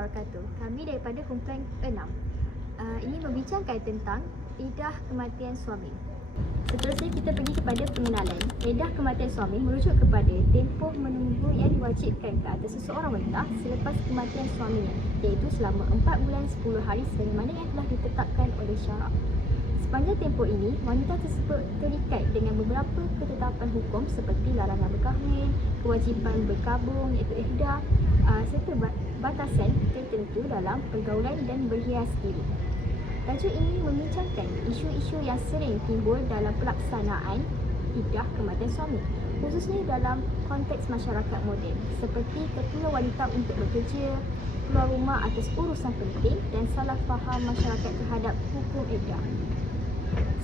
wabarakatuh. Kami daripada kumpulan 6 ini membincangkan tentang iddah kematian suami. Seterusnya kita pergi kepada pengenalan. Iddah kematian suami merujuk kepada tempoh menunggu yang diwajibkan ke atas seseorang wanita selepas kematian suaminya, iaitu selama 4 bulan 10 hari sebagaimana yang telah ditetapkan oleh syarak. Sepanjang tempoh ini, wanita tersebut terikat dengan beberapa ketetapan hukum seperti larangan berkahwin, kewajipan berkabung iaitu ihdah, serta batasan tertentu dalam pergaulan dan berhias diri. Tajuk ini membincangkan isu-isu yang sering timbul dalam pelaksanaan iddah kematian suami, khususnya dalam konteks masyarakat moden seperti keperluan wanita untuk bekerja, keluar rumah atas urusan penting dan salah faham masyarakat terhadap hukum iddah.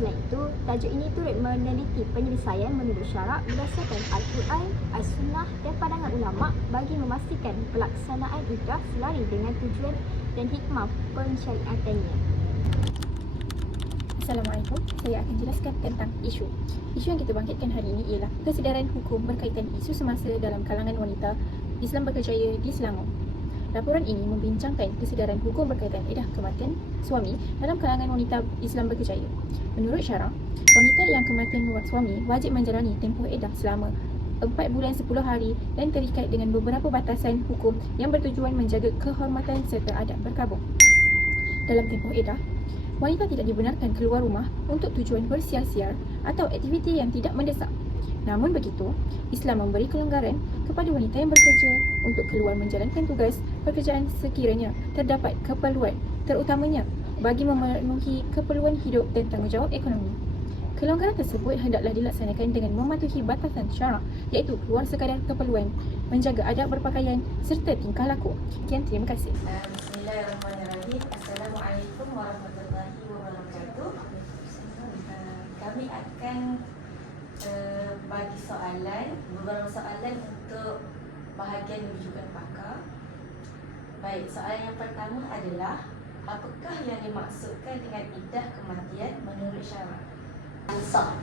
Selain itu, tajuk ini turut meneliti penyelesaian menurut syarak berdasarkan Al-Quran, As-Sunnah dan pandangan ulama bagi memastikan pelaksanaan iddah selari dengan tujuan dan hikmah pensyariatannya. Assalamualaikum, saya akan jelaskan tentang isu. Isu yang kita bangkitkan hari ini ialah kesedaran hukum berkaitan isu semasa dalam kalangan wanita Islam berkejaya di Selangor. Laporan ini membincangkan kesedaran hukum berkaitan iddah kematian suami dalam kalangan wanita Islam berkejaya. Menurut syarak, wanita yang kematian suami wajib menjalani tempoh iddah selama 4 bulan 10 hari dan terikat dengan beberapa batasan hukum yang bertujuan menjaga kehormatan serta adab berkabung. Dalam tempoh iddah, wanita tidak dibenarkan keluar rumah untuk tujuan bersiar-siar atau aktiviti yang tidak mendesak. Namun begitu, Islam memberi kelonggaran kepada wanita yang bekerja untuk keluar menjalankan tugas pekerjaan sekiranya terdapat keperluan, terutamanya bagi memenuhi keperluan hidup dan tanggungjawab ekonomi. Kelonggaran tersebut hendaklah dilaksanakan dengan mematuhi batasan syarak, iaitu keluar sekadar keperluan, menjaga adab berpakaian serta tingkah laku. Sekian, terima kasih. Bismillahirrahmanirrahim. Assalamualaikum warahmatullahi wabarakatuh. Kami akan bagi beberapa soalan untuk bahagian rujukan pakar. Baik, soalan yang pertama adalah apakah yang dimaksudkan dengan iddah kematian menurut syarak? Sah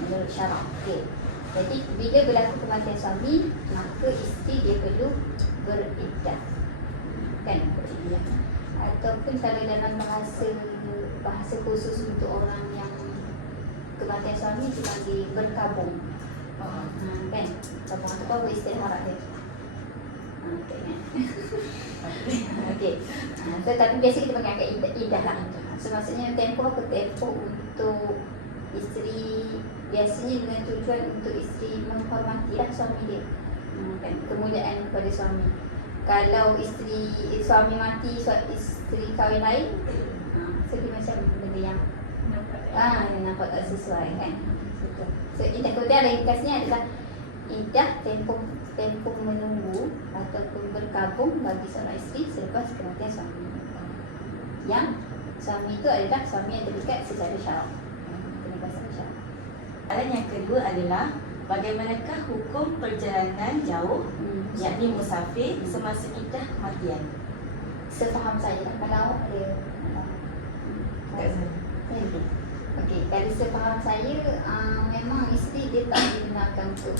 menurut syarak. Okey. Jadi bila berlaku kematian suami, maka isteri dia perlu beriddah. Kan? Ataupun kalau dalam bahasa khusus untuk orang yang kematian suami dipanggil berkabung. Kan? Kabung tu apa istilah dia? Okey. Tetapi biasa kita panggil iddah lah. So maksudnya tempoh ke tempoh untuk isteri, biasanya dengan tujuan untuk isteri menghormatilah suami dia, kan, kemuliaan kepada suami. Kalau suami mati, isteri kahwin lain, so dia macam benda yang nampak tak sesuai, kan. So iddah kemudian ringkasnya adalah iddah tempoh menunggu ataupun berkabung bagi seorang isteri selepas kematian suami. Yang suami itu adalah suami yang terikat secara syarak. Soalan yang kedua adalah bagaimanakah hukum perjalanan jauh, yakni musafir semasa iddah kematian? Sefaham saya lah, kalau dia okey, kalau sefaham saya, memang isteri dia tak dibenarkan untuk,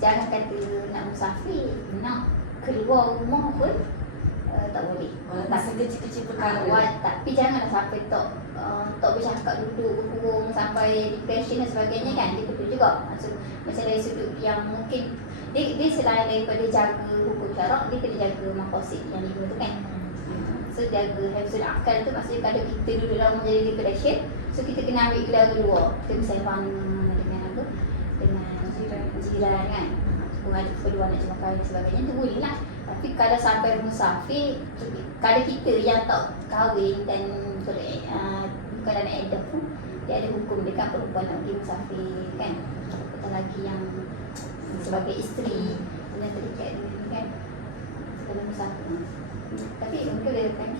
jangan kata nak musafir, nak keluar rumah pun tak boleh. Tak sekecil-kecil perkara. Tapi janganlah sampai tak bercakap, duduk berkurung sampai depression dan sebagainya, kan. Dia betul juga. Macam dari sudut yang mungkin dia selain daripada jaga hukum syarak, dia kena jaga maqasid yang lima tu, kan. So jaga hafzul akal tu maksudnya kalau kita duduk dalam jadi depression, so kita kena ambil udara luar. Kita bersembang dengan apa? Dengan jiran, kan. Pun ada keperluan nak makan dan sebagainya, tu boleh lah. Tapi kalau sampai musafir, kalau kita yang tak kahwin dan bukan dalam iddah pun, dia ada hukum dia, kan, perempuan nak pergi musafir, kan. Apatah lagi yang sebagai isteri yang terikat dengan, kan, dalam musafir. Tapi mungkin dia kan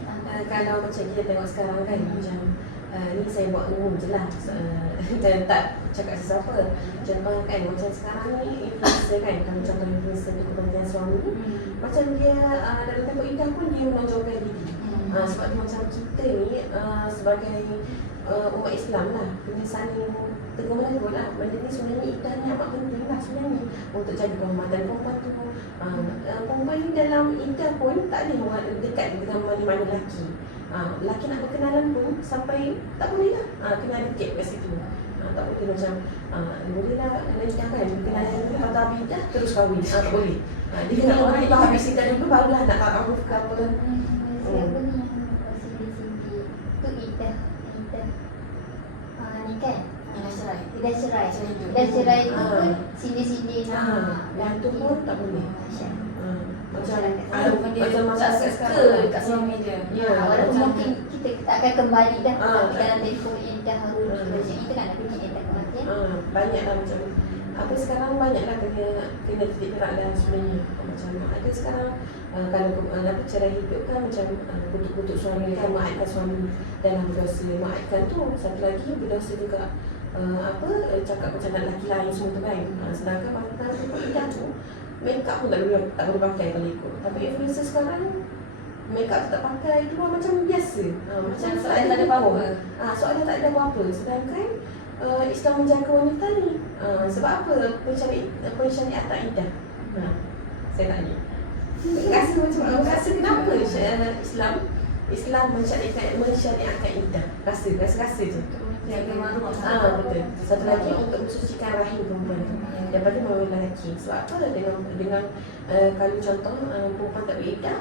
kalau macam kita tengok sekarang, kan, macam ni saya buat umum je lah, dan tak cakap sesiapa. Contoh, kan, macam sekarang ni influencer, kan, kalau contoh influencer di kematian suami, macam dia dalam tempoh iddah pun dia menonjolkan diri. Sebab tu macam kita ni sebagai umat Islam lah, kena saling tegur menegur lah. Benda ni sebenarnya iddah ni amat penting lah sebenarnya untuk jaga kehormatan perempuan tu. Perempuan ni dalam iddah pun tak boleh orang dekat dengan mana-mana lelaki. Lelaki nak berkenalan pun sampai tak boleh lah, kena ada gap kat situ. Tak boleh macam boleh lah kena iddah kan, berkenalan dulu lepas tu habis iddah terus kahwin, tak boleh. Dia kena orang tu habis iddah dulu barulah nak tahu ke apa. Siapa ni yang sindi-sindi tu iddah ni kan? Iddah cerai. Iddah cerai. Cerai hidup. Iddah cerai tu pun sindi-sindi Yang tu pun tak boleh. Macam Walaupun dia macam masa tak suka sekarang dekat suami dia. Ya, walaupun macam mungkin kita tak akan kembali dah tak. dalam telefon iddah macam itu kan ada bunyi iddah kematian. banyak lah macam apa sekarang banyak lah kena titik berat lah sebenarnya. Macam ada sekarang kalau apa cerai hidup kan macam kutuk-kutuk suami kan, maafkan suami dalam berdosa. Maafkan tu satu lagi berdosa juga cakap macam nak lelaki lain semua tu kan. Sedangkan pada iddah tu make up pun tak boleh pakai kalau ikut. Tapi influencer sekarang make up tak pakai, keluar macam biasa. Macam soalan tak ada apa-apa. Soalan tak ada apa-apa. Sedangkan Islam menjaga wanita ni. Sebab apa? Pensyariatan iddah. Saya tanya. Rasa kenapa Islam mensyariatkan iddah? Rasa je. Jaga maruah. Betul. Satu lagi untuk mensucikan rahim perempuan tu daripada melalui lelaki. Sebab apa? Dengan kalau contoh perempuan tak beriddah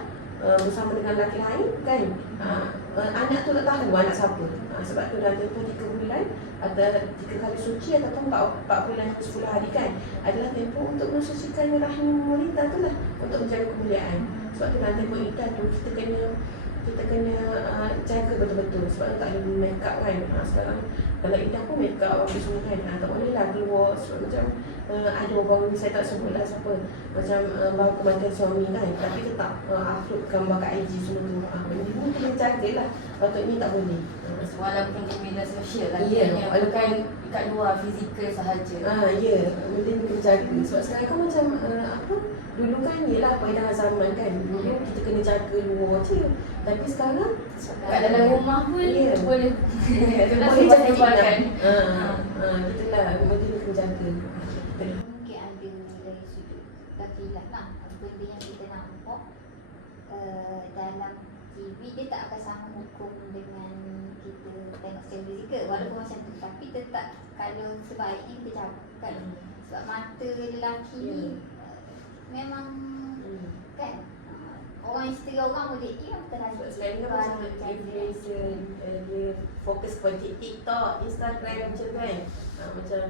bersama dengan lelaki lain kan, anak tu tak tahu anak siapa. Sebab tu dalam tempoh 3 bulan atau 3 kali suci ataupun 4 bulan 10 hari kan, adalah tempoh untuk mensucikan rahim wanita tu lah, untuk menjaga kemuliaan. Sebab tu dalam tempoh iddah tu kita kena jaga betul-betul. Sebab tak ada make up kan. Sekarang kalau iddah pun make up apa semua kan. Tak boleh lah keluar. Sebab macam ada orang, saya tak sebut lah siapa, macam baru kematian suami kan, tapi tetap upload gambar kat IG semua tu. Benda ni kena jaga lah. Patutnya tak boleh. Walaupun di media sosial lah, Ya, bukan kat luar fizikal sahaja. Ya, benda ni kena jaga. Sebab sekarang kan macam dulu kan yelah perbezaan zaman kan. Dulu kita kena jaga luar je. Tapi sekarang Kat dalam rumah pun Ya. boleh. boleh jaga kan. Itulah benda ni kena jaga. Mungkin ada dari sudut laki-laki lah benda yang kita nampak dalam TV dia tak akan sama hukum dengan kita tengok secara fizikal walaupun macam tu, tapi tetap kalau sebaiknya kita jaga kan. Sebab mata lelaki ni memang kan orang isteri orang boleh betul lah. Sebab sekarang kan macam influencer dia fokus kepada TikTok, Instagram macam kan. Macam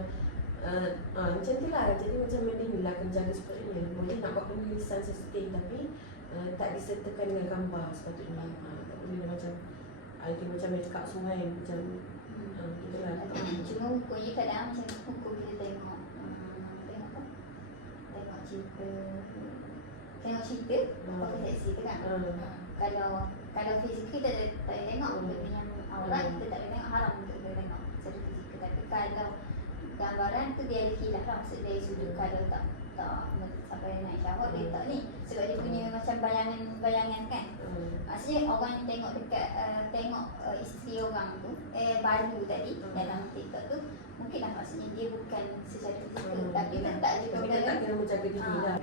tu lah. Jadi macam benda ni lah kena jaga sepatutnya. Boleh nak buat penulisan sustain tapi tak disertakan dengan gambar sepatutnya. Tak boleh macam ada macam make up semua kan. Macam itulah. Cuma hukumnya kadang macam hukum kita tengok apa? Tengok cerita apa seksi tu kan. Kalau fizikal kita tak boleh tengok benda yang aurat, kita tak boleh tengok, haram untuk kita tengok secara fizikal. Tapi kalau gambaran tu dia ada khilaf lah, maksud dari sudut kalau tak sampai naik syahwat dia tak ni, sebab dia punya macam bayangan kan. Maksudnya orang yang tengok dekat tengok isteri orang tu baru tadi dalam TikTok tu, mungkinlah maksudnya dia bukan secara fizikal, tapi tetap juga Tapi tak kena menjaga diri lah.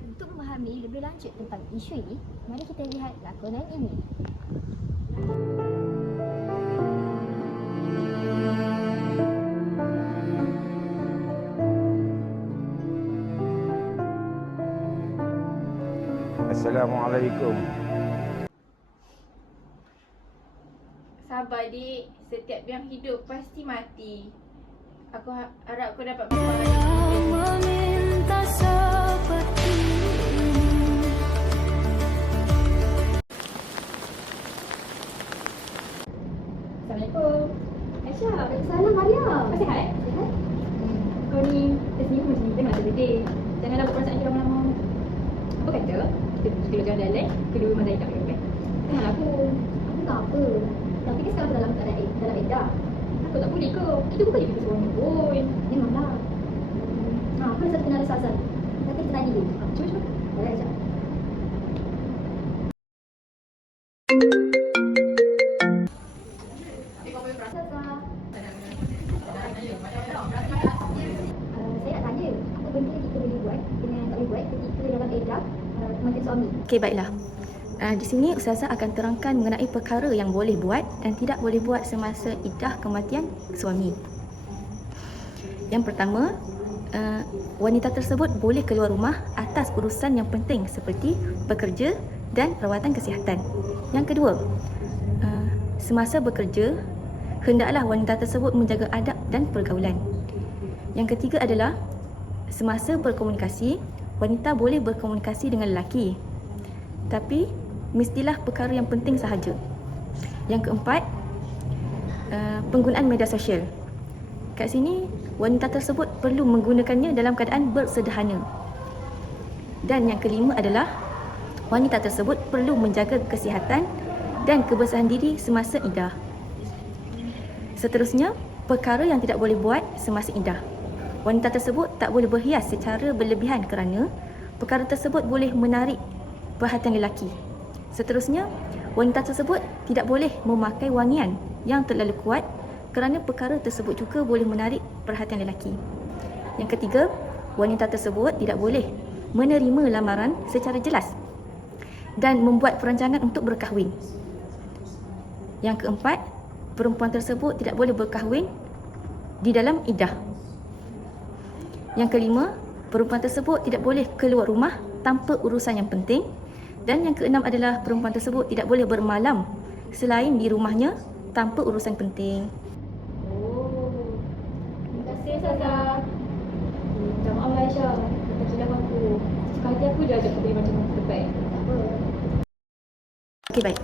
Untuk memahami lebih lanjut tentang isu ini, mari kita lihat lakonan ini. Assalamualaikum. Sabar dik, setiap yang hidup pasti mati. Aku harap kau dapat meminta seperti ini. Assalamualaikum. Aisyah. Salam Maria. Kau sihat? Sihat? Kau ni tersenyum macam ni tengok sedih. Janganlah buat perasaan kita lama-lama. Apa kata? Kita kalau jalan lain, kedua mata hitam kan? Janganlah aku. Aku tak apa. Tapi kan sekarang dalam dalam iddah. Aku tak boleh ke? Kita bukan jadi suami pun. Memanglah. Aku rasa kenal Sazan. Tapi kita tanya dulu. Cuba-cuba. Boleh sekejap. Saya nak tanya, apa benda yang kita boleh buat dengan yang tak boleh buat ketika dalam iddah kematian suami? Okey, baiklah. Di sini Ustazah akan terangkan mengenai perkara yang boleh buat dan tidak boleh buat semasa iddah kematian suami. Yang pertama, wanita tersebut boleh keluar rumah atas urusan yang penting seperti bekerja dan rawatan kesihatan. Yang kedua, semasa bekerja, hendaklah wanita tersebut menjaga adab dan pergaulan. Yang ketiga adalah semasa berkomunikasi, wanita boleh berkomunikasi dengan lelaki, tapi mestilah perkara yang penting sahaja. Yang keempat, penggunaan media sosial. Kat sini, wanita tersebut perlu menggunakannya dalam keadaan bersederhana. Dan yang kelima adalah wanita tersebut perlu menjaga kesihatan dan kebersihan diri semasa iddah. Seterusnya, perkara yang tidak boleh buat semasa iddah. Wanita tersebut tak boleh berhias secara berlebihan kerana perkara tersebut boleh menarik perhatian lelaki. Seterusnya, wanita tersebut tidak boleh memakai wangian yang terlalu kuat kerana perkara tersebut juga boleh menarik perhatian lelaki. Yang ketiga, wanita tersebut tidak boleh menerima lamaran secara jelas dan membuat perancangan untuk berkahwin. Yang keempat, perempuan tersebut tidak boleh berkahwin di dalam iddah. Yang kelima, perempuan tersebut tidak boleh keluar rumah tanpa urusan yang penting. Dan yang keenam adalah perempuan tersebut tidak boleh bermalam selain di rumahnya tanpa urusan penting. Terima kasih Ustazah. Minta maaf lah Aisyah, tak silap aku. Suka hati aku je ajak kau pergi macam mana terbaik. Tak apa. Okey, baik.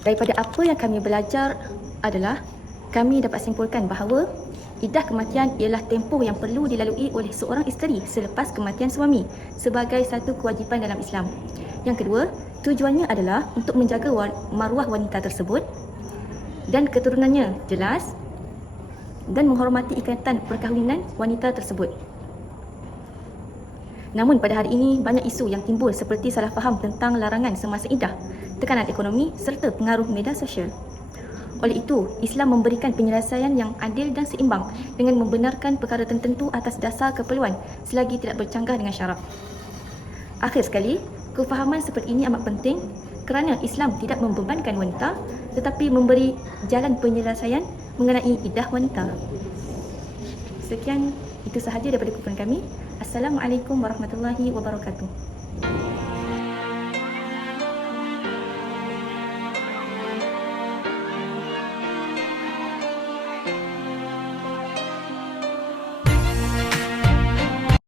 Daripada apa yang kami belajar adalah kami dapat simpulkan bahawa iddah kematian ialah tempoh yang perlu dilalui oleh seorang isteri selepas kematian suami sebagai satu kewajipan dalam Islam. Yang kedua, tujuannya adalah untuk menjaga maruah wanita tersebut dan keturunannya jelas dan menghormati ikatan perkahwinan wanita tersebut. Namun pada hari ini banyak isu yang timbul seperti salah faham tentang larangan semasa iddah, tekanan ekonomi serta pengaruh media sosial. Oleh itu, Islam memberikan penyelesaian yang adil dan seimbang dengan membenarkan perkara tertentu atas dasar keperluan selagi tidak bercanggah dengan syarak. Akhir sekali, kefahaman seperti ini amat penting kerana Islam tidak membebankan wanita tetapi memberi jalan penyelesaian mengenai iddah wanita. Sekian, itu sahaja daripada kumpulan kami. Assalamualaikum warahmatullahi wabarakatuh.